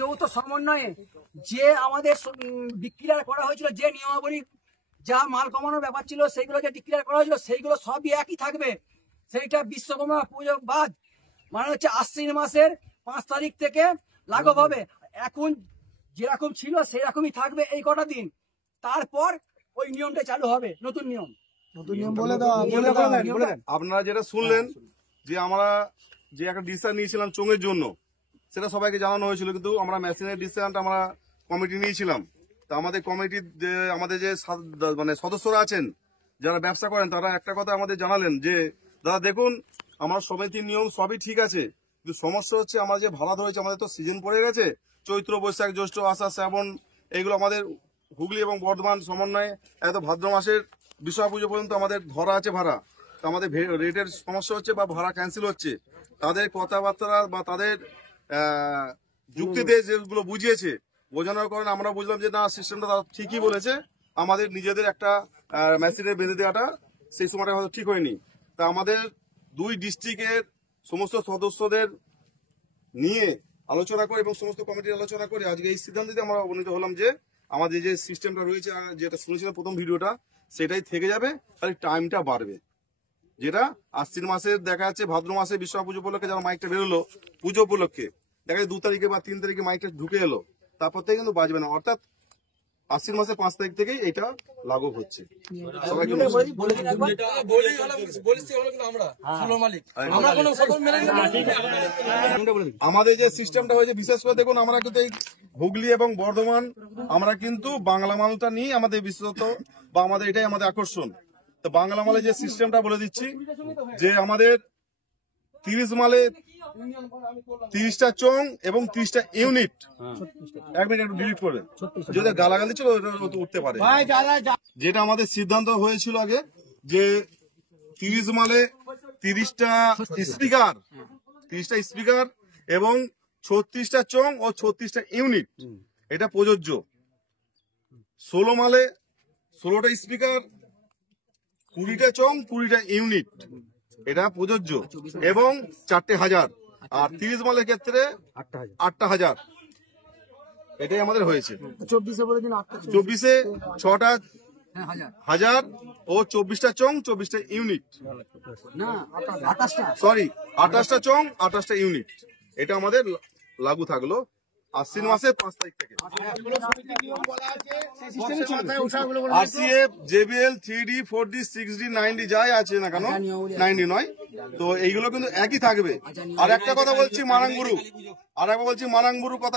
যৌথ সমন্বয়ে যে আমাদের ডিক্লেয়ার করা হয়েছিল, যে নিয়মাবলী যা মাল কমানোর ব্যাপার ছিল সেইগুলো যে ডিক্লেয়ার করা হয়েছিল সেইগুলো সবই একই থাকবে। সেইটা বিশ্বকর্মা পুজো বাদ মানে হচ্ছে আশ্বিন মাসের 5 তারিখ থেকে লাগু হবে। এখন যেরকম ছিল সেরকমই থাকবে এই কটা দিন, তারপর ওই নিয়মটা চালু হবে, নতুন নিয়ম। আপনারা যেটা শুনলেন যে আমরা যে একটা ডিসিশন নিয়েছিলাম চোঙের জন্য, সেটা সবাইকে জানানো হয়েছিল, কিন্তু আমরা মেশিনের ডিসিশনটা আমরা কমিটি নিয়েছিলাম। তো আমাদের কমিটির যে আমাদের যে মানে সদস্যরা আছেন যারা ব্যবসা করেন, তারা একটা কথা আমাদের জানালেন যে দাদা দেখুন আমার সমিতির নিয়ম সবই ঠিক আছে, কিন্তু সমস্যা হচ্ছে আমরা যে ভাড়া ধরেছি, আমাদের তো সিজন পড়ে গেছে, চৈত্র বৈশাখ জ্যৈষ্ঠ আষাঢ় শ্রাবণ, এগুলো আমাদের হুগলি এবং বর্ধমান সমন্বয়ে এত ভাদ্র মাসের বিশ্বকর্মা পুজো পর্যন্ত আমাদের ধরা আছে ভাড়া। তো আমাদের রেটের সমস্যা হচ্ছে বা ভাড়া ক্যান্সেল হচ্ছে। তাদের কথাবার্তা বা তাদের যুক্তিতে যেগুলো বুঝিয়েছে, বোঝানোর কারণে আমরা বুঝলাম যে না, সিস্টেমটা তারা ঠিকই বলেছে। আমাদের নিজেদের একটা মেশিনে বেঁধে দেওয়াটা সেই সময়টা হয়তো ঠিক হয়নি। তা আমাদের 2 ডিস্ট্রিক্টের সমস্ত সদস্যদের নিয়ে আলোচনা করে এবং সমস্ত কমিটির আলোচনা করে আজকে এই সিদ্ধান্তে আমরা উপনীত হলাম যে আমাদের যে সিস্টেমটা রয়েছে, যেটা শুনেছিলাম প্রথম ভিডিওটা, সেটাই থেকে যাবে, খালি টাইমটা বাড়বে। যেটা আশ্বিন মাসের দেখা যাচ্ছে ভাদ্র মাসে বিশ্বকর্মা পুজো উপলক্ষে যখন মাইকটা বেরোলো, পুজো উপলক্ষে দেখা যায় 2 তারিখে বা 3 তারিখে মাইকটা ঢুকে এলো, তারপর থেকে কিন্তু বাজবে না। অর্থাৎ আশ্বিন মাসের 5 তারিখ থেকেই এটা লাগু হচ্ছে। আমাদের যে সিস্টেমটা হয়েছে, বিশেষ করে দেখুন আমরা কিন্তু এই হুগলি এবং বর্ধমান আমরা কিন্তু বাংলা মালটা নিয়ে আমাদের বিশেষত বা আমাদের এটাই আমাদের আকর্ষণ। তো বাংলা মালে যে সিস্টেমটা বলে দিচ্ছি যে আমাদের 30 মালে 30টা চং এবং 30টা ইউনিট। 1 মিনিট একটু ডিলিট করবে, যদি গালাগালি ছিল উঠতে পারে। যেটা আমাদের সিদ্ধান্ত হয়েছিল আগে যে 30 মালে 30টা স্পিকার এবং 36টা চং ও 36টা ইউনিট, এটা প্রযোজ্য। 16 মালে 16টা স্পিকার, 20টা চং, 20টা ইউনিট, এটা প্রযোজ্য এবং 4টে হাজার। আর 30 মালের ক্ষেত্রে 8টা হাজার, এটাই আমাদের হয়েছে। 24-এ 6টা হাজার ও 24টা চং, 24টা ইউনিট, সরি 28টা চং, 28টা ইউনিট, এটা আমাদের লাগু থাকলো আশ্বিন মাসের 5 তারিখ থেকে। RCF, JBL, 3D, 4D, 6D, 9D যাই আছে না কেন, 9D নয়, তো এইগুলো কিন্তু একই থাকবে। আর একটা কথা বলছি মারাংগুরু, কথা